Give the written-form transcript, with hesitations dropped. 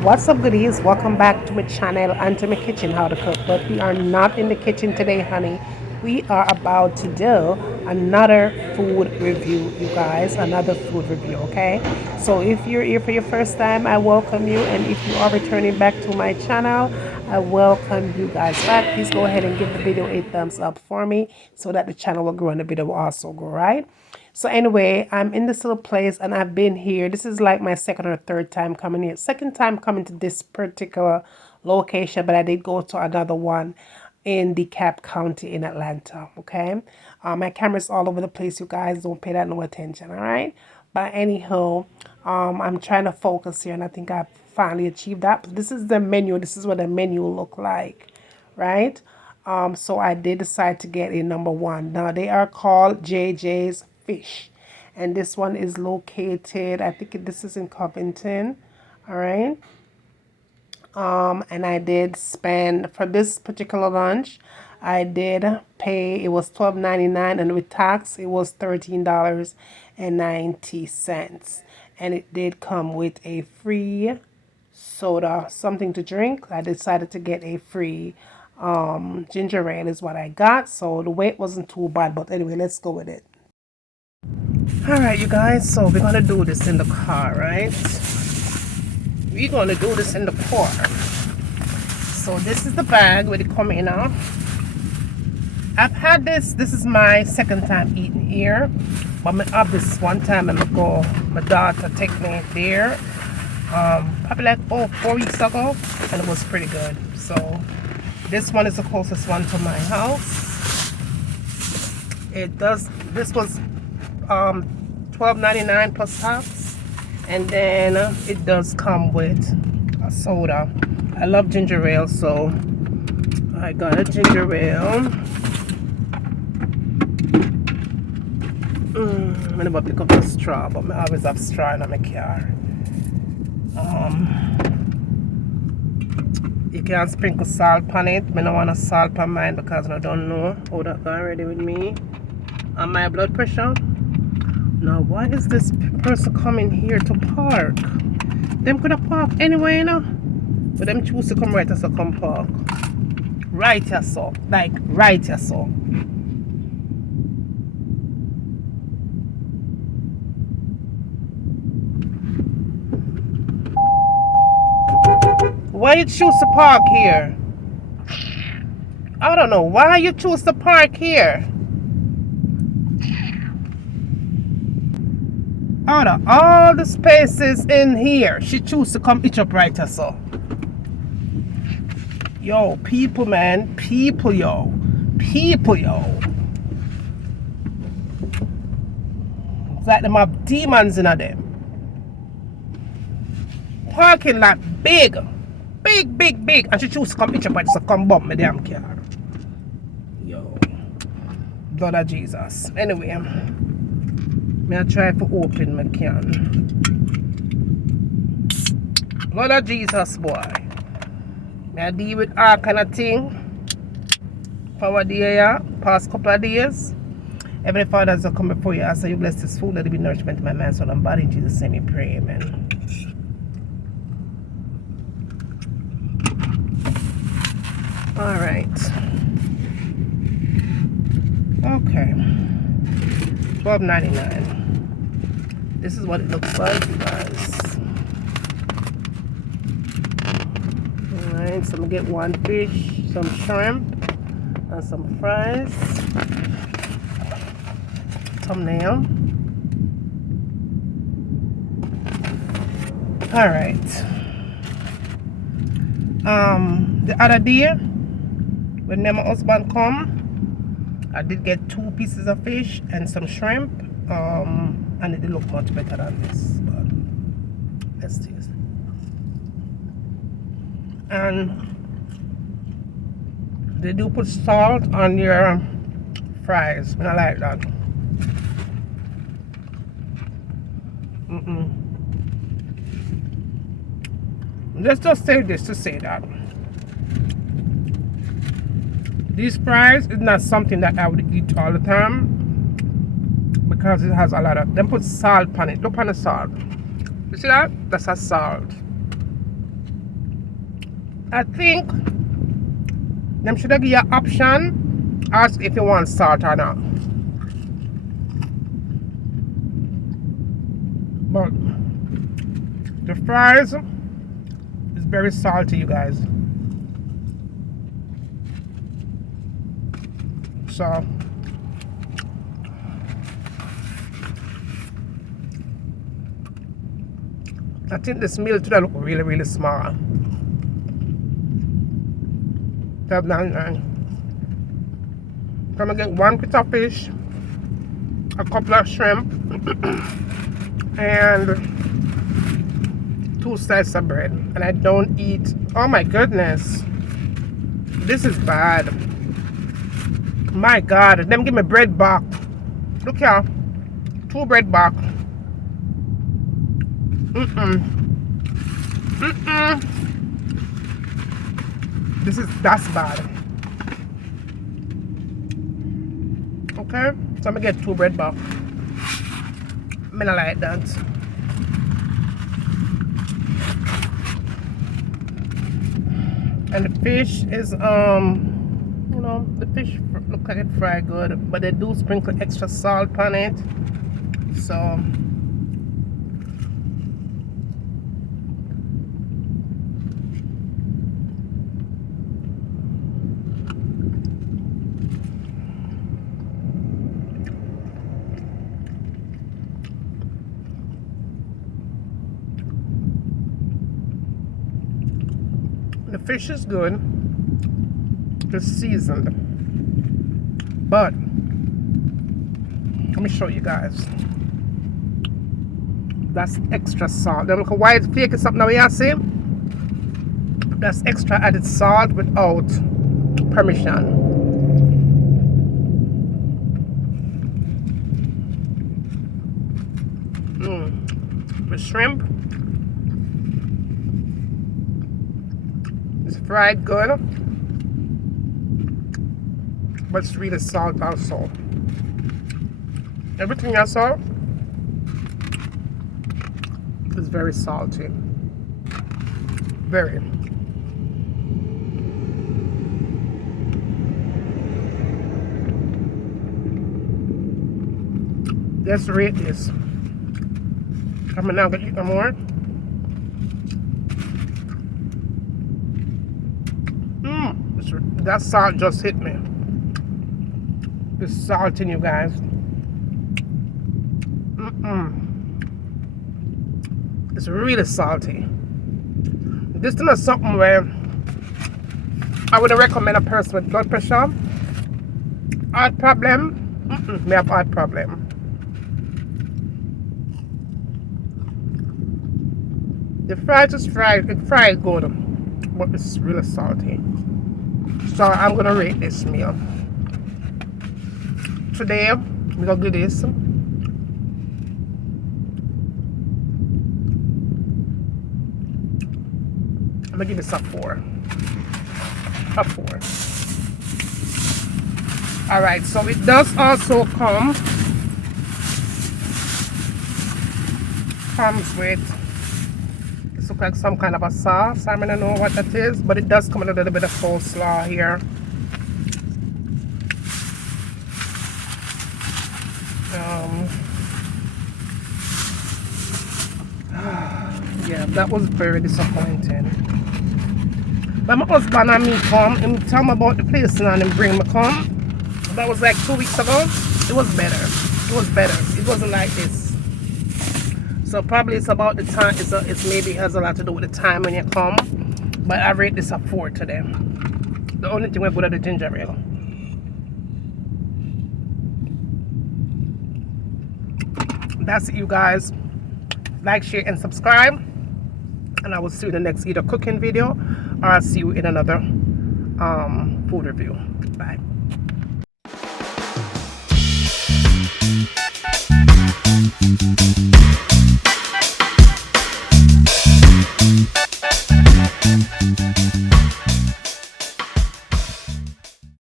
What's up, goodies? Welcome back to my channel and to my kitchen, how to cook. But we are not in the kitchen today, honey. We are about to do another food review, you guys. Another food review, okay? So if you're here for your first time, I welcome you. And if you are returning back to my channel, I welcome you guys back. Please go ahead and give the video a thumbs up for me so that the channel will grow and the video will also grow, right? So anyway, I'm in this little place and I've been here. This is like my second or third time coming here. Second time coming to this particular location, but I did go to another one in DeKalb County in Atlanta, okay? My camera's all over the place, you guys. Don't pay that no attention, all right? But anyhow, I'm trying to focus here and I think I finally achieved that. But this is the menu. This is what the menu look like, right? So I did decide to get a number one. Now they are called JJ's Fish, and this one is located, I think this is in Covington, all right. And I did spend for this particular lunch, I did pay, it was $12.99, and with tax it was $13.90, and it did come with a free soda, something to drink. I decided to get a free ginger ale is what I got, so the wait wasn't too bad. But anyway, let's go with it. All right, you guys, so we're gonna do this in the car, right? We're gonna do this in the car. So this is the bag where it come in now. I've had this is my second time eating here, but I have this one time and go, my daughter take me there probably like 4 weeks ago, and it was pretty good. So this one is the closest one to my house. This was $12.99 plus tax, and then it does come with a soda. I love ginger ale, so I got a ginger ale. I'm gonna pick up a straw, but I always have straw in my car. You can sprinkle salt on it. I don't want to salt on mine because I don't know how that got ready with me. And my blood pressure. Now, why is this person coming here to park? Them could have parked anyway, you know? But them choose to come right as I come park. Right here, so. Like, right here, so. Why you choose to park here? I don't know. Why you choose to park here? Out of all the spaces in here, she choose to come itch up right here, so. Yo, people, man. People, yo. People, yo. It's like them have demons in them. Parking lot big. Big. And she choose to come itch up right here, so come bump my damn car. Yo. Blood of Jesus. Anyway, I try to open my can. Blood of Jesus, boy. I deal with all kind of thing. For a day, yeah. Past couple of days. Heavenly Father, as I come before you, I say you bless this food, let it be nourishment to my mind, soul, and body. In Jesus' name, we pray, amen. All right. Okay. $12.99. This is what it looks like, you guys. Alright, so I'm gonna get one fish, some shrimp, and some fries. Thumbnail. Alright. The other day, when my husband come, I did get 2 pieces of fish and some shrimp. And it did look much better than this, but let's taste it. And they do put salt on your fries. I like that. Let's just say this to say that these fries is not something that I would eat all the time, because it has a lot of, them put salt on it. Look on the salt. You see that? That's a salt. I think them should give you an option. Ask if you want salt or not. But the fries is very salty, you guys. So I think this meal today look really, really small. $12.99. Gonna get one piece of fish, a couple of shrimp, and 2 slices of bread. And I don't eat. Oh my goodness, this is bad. My God, them give me bread back. Look here, 2 bread back. That's bad. Okay, so I'm gonna get 2 bread back. I don't like that. And the fish is you know, the fish look like it fried good, but they do sprinkle extra salt on it. So the fish is good. It's seasoned. But let me show you guys. That's extra salt. Look how white flaky something now you see? That's extra added salt without permission. The shrimp is fried good, but it's really salt also. Everything I saw is very salty. Very. Let's rate this. I'm now gonna eat no more. That salt just hit me. It's salting, you guys. It's really salty. This is not something where I would recommend a person with blood pressure, heart problem. May have heart problem. The fries is fried. It fried good, but it's really salty. So I'm gonna rate this meal. Today, we're gonna do this. I'm gonna give this a 4. A 4. Alright, so it does also comes with, this looks like some kind of a sauce. I don't know what that is, but it does come with a little bit of coleslaw here. Yeah, that was very disappointing. But my husband and me come and tell me about the place and then bring me come. That was like 2 weeks ago. It was better. It was better. It wasn't like this. So probably it's about the time. It's maybe has a lot to do with the time when you come. But I rate this a 4 today. The only thing we're good at the ginger ale. That's it, you guys. Like, share, and subscribe. And I will see you in the next either cooking video or I'll see you in another food review.